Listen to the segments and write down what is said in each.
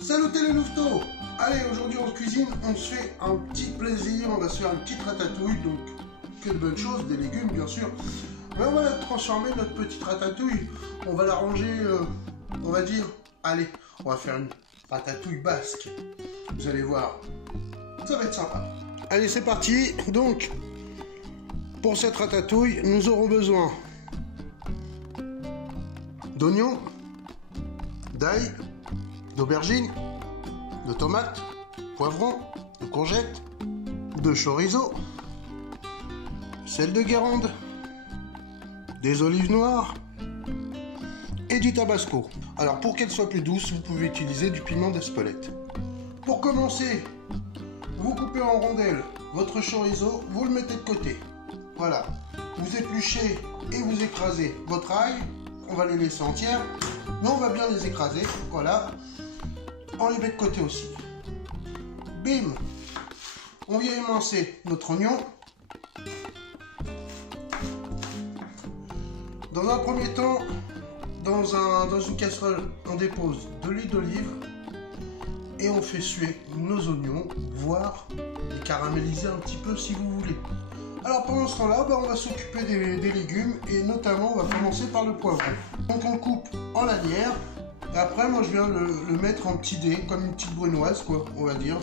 Salut les louveteaux. Allez, aujourd'hui on cuisine, on se fait un petit plaisir, on va se faire une petite ratatouille, donc quelle bonne chose, des légumes bien sûr. Mais on va la transformer notre petite ratatouille, on va la ranger, on va dire, allez, on va faire une ratatouille basque. Vous allez voir, ça va être sympa. Allez, c'est parti. Donc, pour cette ratatouille, nous aurons besoin d'oignons, d'ail, d'aubergines, de tomates, poivrons, de courgettes, de chorizo, sel de Guérande, des olives noires et du tabasco. Alors pour qu'elle soit plus douce, vous pouvez utiliser du piment d'Espelette. Pour commencer, vous coupez en rondelles votre chorizo, vous le mettez de côté. Voilà, vous épluchez et vous écrasez votre ail. On va les laisser entières, mais on va bien les écraser. Voilà, on les met de côté aussi. Bim, on vient émincer notre oignon. Dans un premier temps, dans une casserole, on dépose de l'huile d'olive et on fait suer nos oignons, voire les caraméliser un petit peu si vous voulez. Alors pendant ce temps-là, on va s'occuper des légumes et notamment on va commencer par le poivron. Donc on le coupe en lanières et après moi je viens le mettre en petits dés, comme une petite brunoise quoi, on va dire.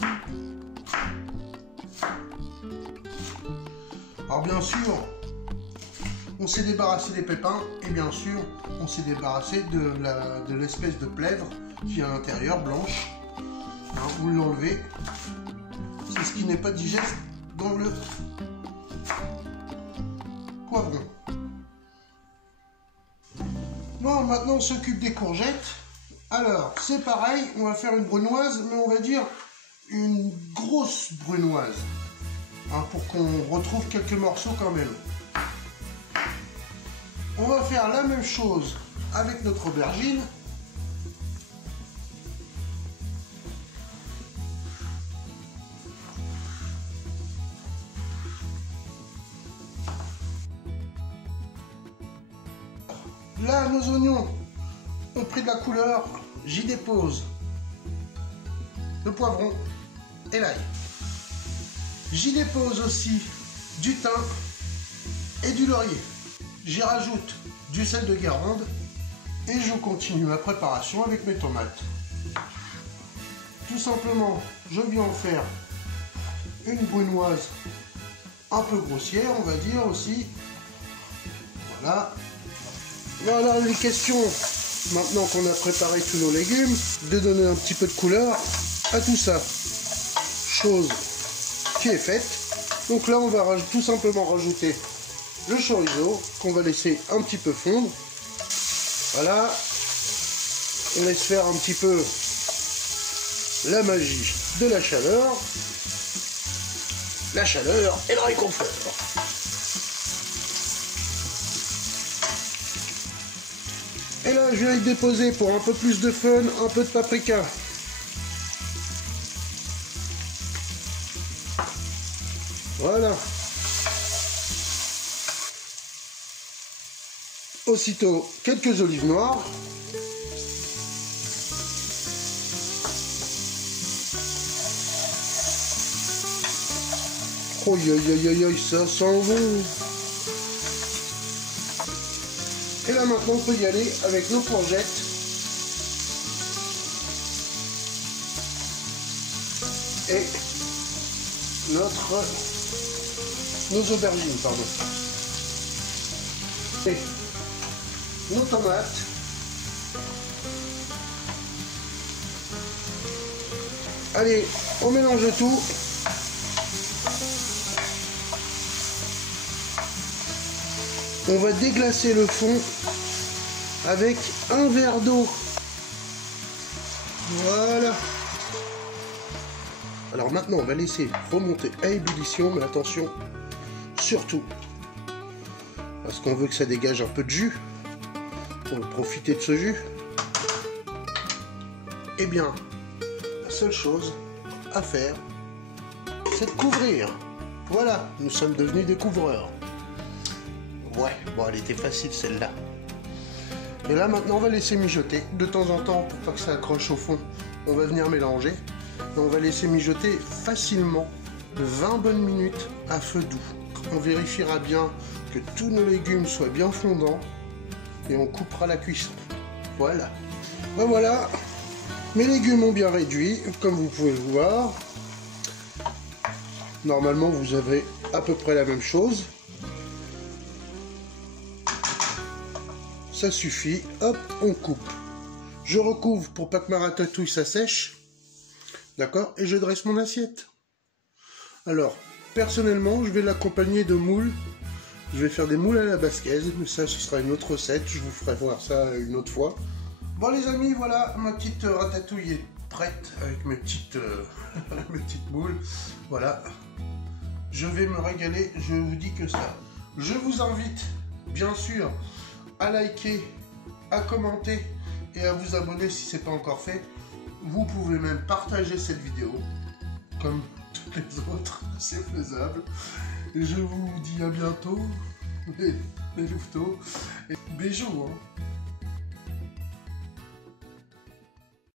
Alors bien sûr, on s'est débarrassé des pépins et bien sûr on s'est débarrassé de l'espèce de plèvre qui est à l'intérieur, blanche. Hein, vous l'enlevez, c'est ce qui n'est pas digeste dans le poivron. Bon, maintenant on s'occupe des courgettes. Alors c'est pareil, on va faire une brunoise, mais on va dire une grosse brunoise, hein, pour qu'on retrouve quelques morceaux quand même. On va faire la même chose avec notre aubergine. Là, nos oignons ont pris de la couleur, j'y dépose le poivron et l'ail. J'y dépose aussi du thym et du laurier. J'y rajoute du sel de Guérande et je continue ma préparation avec mes tomates. Tout simplement, je viens en faire une brunoise un peu grossière, on va dire aussi. Voilà. Voilà les questions, maintenant qu'on a préparé tous nos légumes, de donner un petit peu de couleur à tout ça. Chose qui est faite. Donc là, on va tout simplement rajouter le chorizo qu'on va laisser un petit peu fondre. Voilà. On laisse faire un petit peu la magie de la chaleur. La chaleur et le réconfort. Et là, je vais y déposer pour un peu plus de fun, un peu de paprika. Voilà. Aussitôt, quelques olives noires. Oh, ça sent bon. Et là maintenant on peut y aller avec nos courgettes. Et nos aubergines, pardon. Et nos tomates. Allez, on mélange tout. On va déglacer le fond avec un verre d'eau. Voilà. Alors maintenant, on va laisser remonter à ébullition, mais attention, surtout, parce qu'on veut que ça dégage un peu de jus, pour profiter de ce jus. Eh bien, la seule chose à faire, c'est de couvrir. Voilà, nous sommes devenus des couvreurs. Ouais, bon, elle était facile celle-là. Et là maintenant on va laisser mijoter. De temps en temps, pour pas que ça accroche au fond, on va venir mélanger. Et on va laisser mijoter facilement de 20 bonnes minutes à feu doux. On vérifiera bien que tous nos légumes soient bien fondants et on coupera la cuisson. Voilà. Ben voilà, mes légumes ont bien réduit, comme vous pouvez le voir. Normalement, vous avez à peu près la même chose. Ça suffit. Hop, on coupe. Je recouvre pour pas que ma ratatouille s'assèche. D'accord? Et je dresse mon assiette. Alors, personnellement, je vais l'accompagner de moules. Je vais faire des moules à la basquaise, mais ça, ce sera une autre recette. Je vous ferai voir ça une autre fois. Bon, les amis, voilà, ma petite ratatouille est prête avec mes petites, mes petites moules. Voilà. Je vais me régaler, je vous dis que ça. Je vous invite, bien sûr, à liker, à commenter et à vous abonner si ce n'est pas encore fait. Vous pouvez même partager cette vidéo, comme toutes les autres, c'est faisable. Et je vous dis à bientôt, les louveteaux, et bisous. Hein.